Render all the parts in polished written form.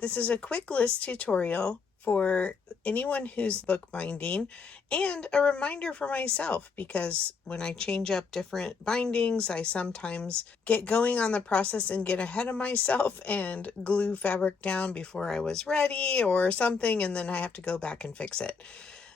This is a quick list tutorial for anyone who's bookbinding and a reminder for myself, because when I change up different bindings, I sometimes get going on the process and get ahead of myself and glue fabric down before I was ready or something, and then I have to go back and fix it.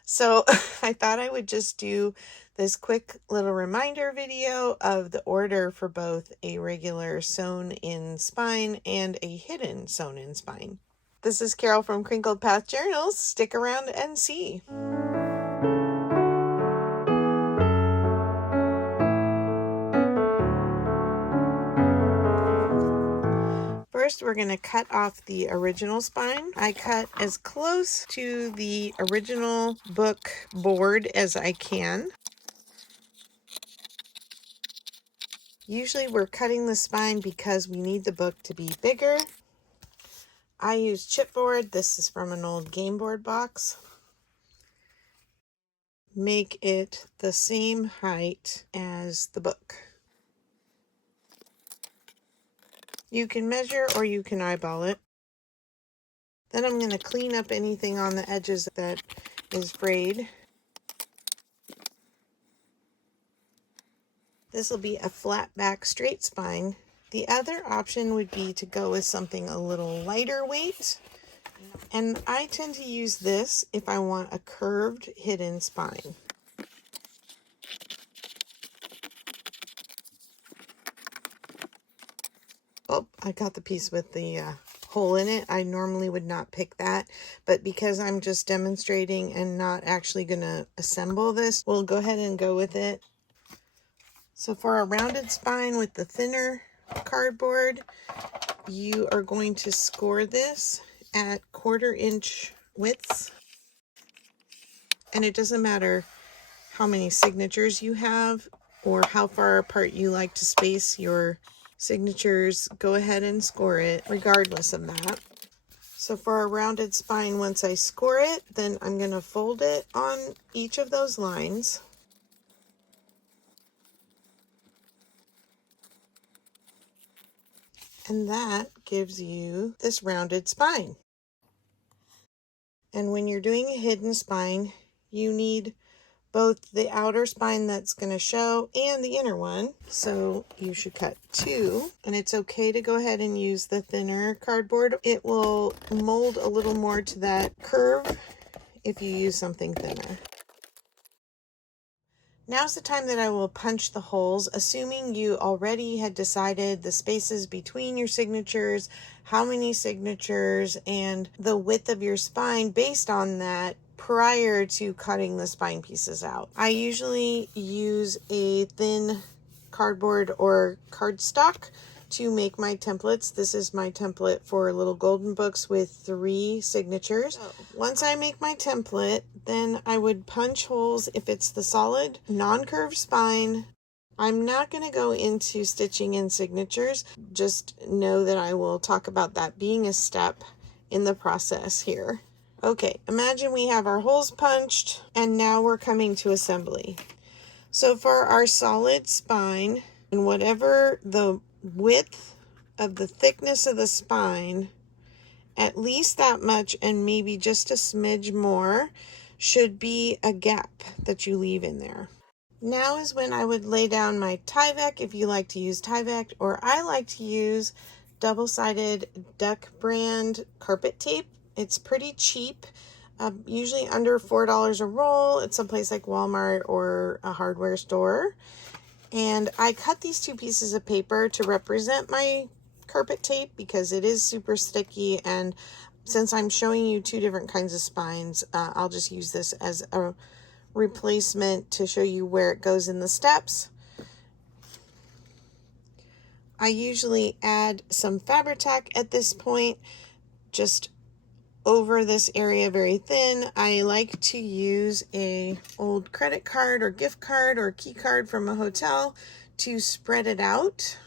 So I thought I would just do this quick little reminder video of the order for both a regular sewn in spine and a hidden sewn in spine. This is Carol from Crinkled Path Journals. Stick around and see. First, we're going to cut off the original spine. I cut as close to the original book board as I can. Usually we're cutting the spine because we need the book to be bigger. I use chipboard. This is from an old game board box. Make it the same height as the book. You can measure or you can eyeball it. Then I'm going to clean up anything on the edges that is frayed. This will be a flat back straight spine. The other option would be to go with something a little lighter weight. And I tend to use this if I want a curved hidden spine. Oh, I got the piece with the hole in it. I normally would not pick that, but because I'm just demonstrating and not actually going to assemble this, we'll go ahead and go with it. So for a rounded spine with the thinner cardboard, you are going to score this at 1/4 inch widths. And it doesn't matter how many signatures you have or how far apart you like to space your signatures. Go ahead and score it regardless of that. So for a rounded spine, once I score it, then I'm going to fold it on each of those lines. And that gives you this rounded spine. And when you're doing a hidden spine, you need both the outer spine that's going to show and the inner one. So you should cut 2. And it's okay to go ahead and use the thinner cardboard. It will mold a little more to that curve if you use something thinner. Now's the time that I will punch the holes, assuming you already had decided the spaces between your signatures, how many signatures, and the width of your spine based on that prior to cutting the spine pieces out. I usually use a thin cardboard or cardstock to make my templates. This is my template for little golden books with 3 signatures. Once I make my template, then I would punch holes if it's the solid non-curved spine. I'm not going to go into stitching in signatures. Just know that I will talk about that being a step in the process here. Okay, imagine we have our holes punched and now we're coming to assembly. So for our solid spine, and whatever the width of the thickness of the spine, at least that much and maybe just a smidge more should be a gap that you leave in there. Now is when I would lay down my Tyvek, if you like to use Tyvek, or I like to use double-sided Duck brand carpet tape. It's pretty cheap, usually under $4 a roll at some place like Walmart or a hardware store. And I cut these 2 pieces of paper to represent my carpet tape because it is super sticky, and since I'm showing you 2 different kinds of spines, I'll just use this as a replacement to show you where it goes in the steps. I usually add some Fabri-Tac at this point, just over this area very thin. I like to use a old credit card or gift card or key card from a hotel to spread it out.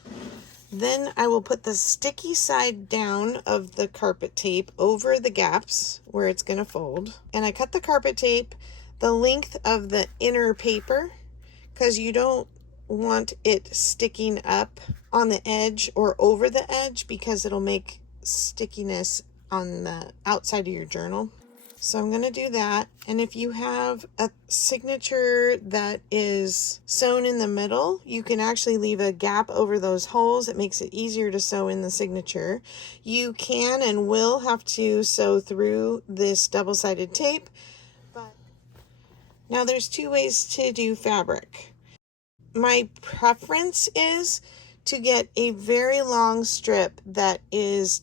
Then I will put the sticky side down of the carpet tape over the gaps where it's going to fold. And I cut the carpet tape the length of the inner paper because you don't want it sticking up on the edge or over the edge because it'll make stickiness on the outside of your journal. So I'm going to do that. And if you have a signature that is sewn in the middle, you can actually leave a gap over those holes. It makes it easier to sew in the signature. You can and will have to sew through this double-sided tape. But now there's two ways to do fabric. My preference is to get a very long strip that is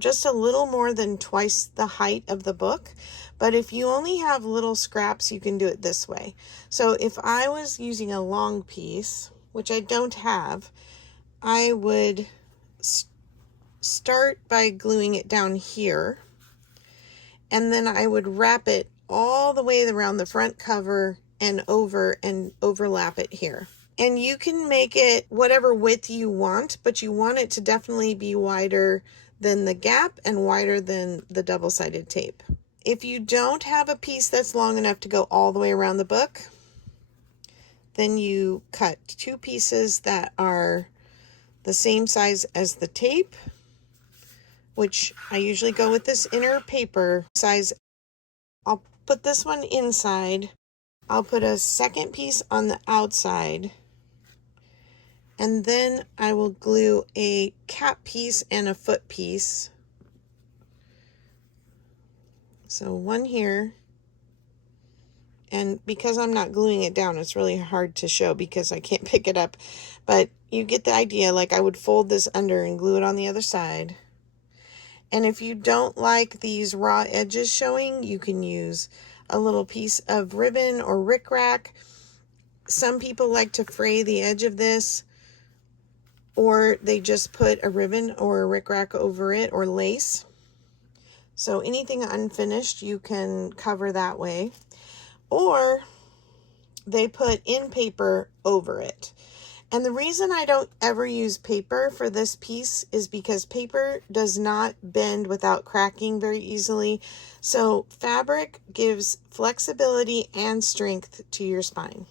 just a little more than twice the height of the book. But if you only have little scraps, you can do it this way. So if I was using a long piece, which I don't have, I would start by gluing it down here, and then I would wrap it all the way around the front cover and overlap it here. And you can make it whatever width you want, but you want it to definitely be wider than the gap and wider than the double-sided tape. If you don't have a piece that's long enough to go all the way around the book, then you cut two pieces that are the same size as the tape, which I usually go with this inner paper size. I'll put this one inside. I'll put a second piece on the outside, and then I will glue a cap piece and a foot piece. So one here, and because I'm not gluing it down, it's really hard to show because I can't pick it up, but you get the idea. Like, I would fold this under and glue it on the other side. And if you don't like these raw edges showing, you can use a little piece of ribbon or rickrack. Some people like to fray the edge of this, or they just put a ribbon or a rickrack over it, or lace. So anything unfinished, you can cover that way. Or they put in paper over it. And the reason I don't ever use paper for this piece is because paper does not bend without cracking very easily. So fabric gives flexibility and strength to your spine.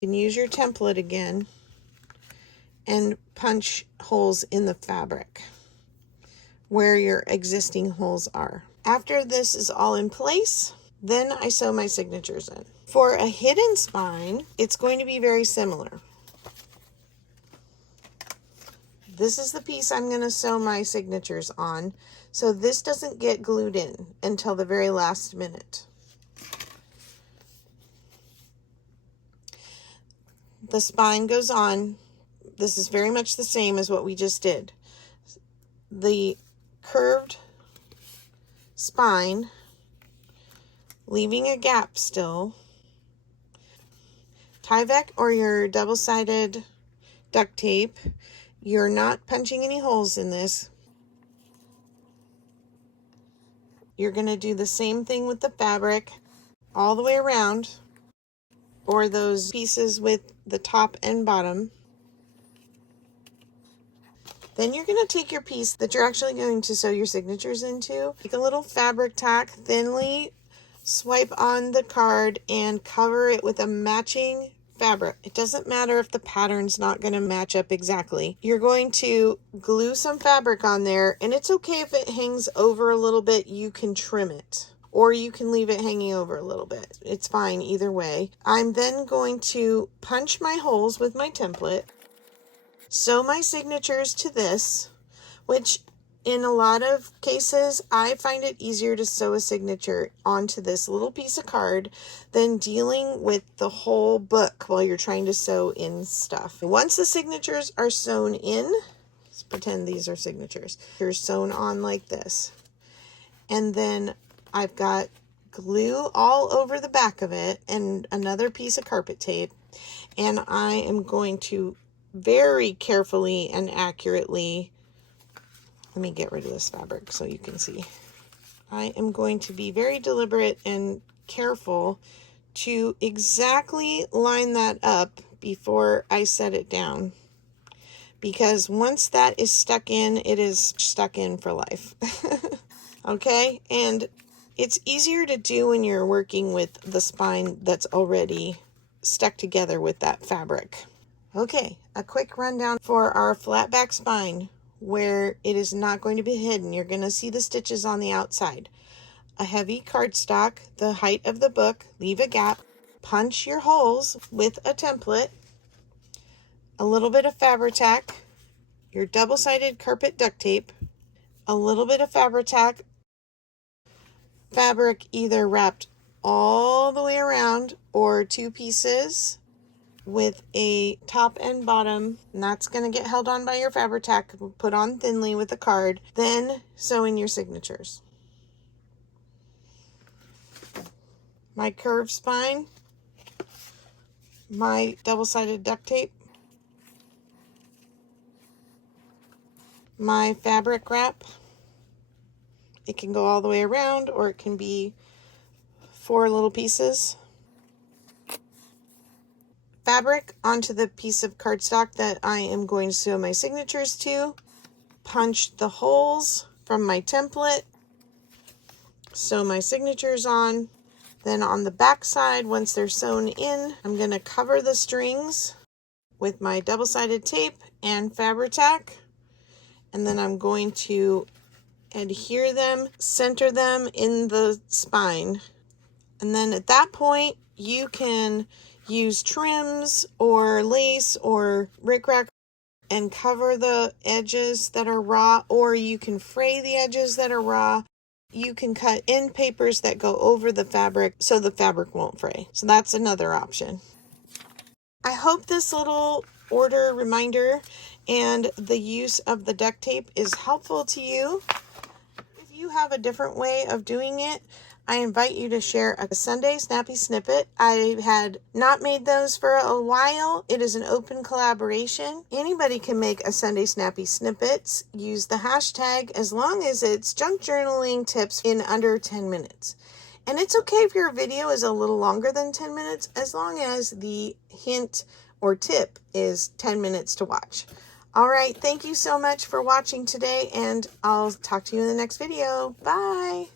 You can use your template again and punch holes in the fabric where your existing holes are. After this is all in place, then I sew my signatures in. For a hidden spine, it's going to be very similar. This is the piece I'm going to sew my signatures on, so this doesn't get glued in until the very last minute. The spine goes on. This is very much the same as what we just did. The curved spine, leaving a gap still. Tyvek or your double-sided duct tape, you're not punching any holes in this. You're going to do the same thing with the fabric all the way around, or those pieces with the top and bottom. Then you're going to take your piece that you're actually going to sew your signatures into, take a little fabric tack, thinly swipe on the card, and cover it with a matching fabric. It doesn't matter if the pattern's not going to match up exactly. You're going to glue some fabric on there, and it's okay if it hangs over a little bit. You can trim it, or you can leave it hanging over a little bit. It's fine either way. I'm then going to punch my holes with my template, sew my signatures to this, which in a lot of cases, I find it easier to sew a signature onto this little piece of card than dealing with the whole book while you're trying to sew in stuff. Once the signatures are sewn in, let's pretend these are signatures. They're sewn on like this. And then I've got glue all over the back of it and another piece of carpet tape. And I am going to very carefully and accurately, let me get rid of this fabric so you can see. I am going to be very deliberate and careful to exactly line that up before I set it down. Because once that is stuck in, it is stuck in for life. Okay? And it's easier to do when you're working with the spine that's already stuck together with that fabric. Okay, a quick rundown for our flat back spine. where it is not going to be hidden. You're going to see the stitches on the outside. A heavy cardstock, the height of the book, leave a gap, punch your holes with a template, a little bit of Fabri-Tac, your double-sided carpet duct tape, a little bit of Fabri-Tac, fabric either wrapped all the way around or two pieces with a top and bottom, and that's going to get held on by your Fabri-Tac, put on thinly with a card, then sew in your signatures. My curved spine, my double-sided duct tape, my fabric wrap. It can go all the way around or it can be 4 little pieces. Fabric onto the piece of cardstock that I am going to sew my signatures to. Punch the holes from my template. Sew my signatures on. Then on the back side, once they're sewn in, I'm going to cover the strings with my double-sided tape and Fabri-Tac. And then I'm going to adhere them, center them in the spine. And then at that point, you can use trims or lace or rickrack and cover the edges that are raw, or you can fray the edges that are raw. You can cut end papers that go over the fabric so the fabric won't fray. So that's another option. I hope this little order reminder and the use of the duct tape is helpful to you. If you have a different way of doing it, I invite you to share a Sunday Snappy Snippet. I had not made those for a while. It is an open collaboration. Anybody can make a Sunday Snappy Snippets. Use the hashtag as long as it's junk journaling tips in under 10 minutes. And it's okay if your video is a little longer than 10 minutes, as long as the hint or tip is 10 minutes to watch. All right, thank you so much for watching today, and I'll talk to you in the next video. Bye.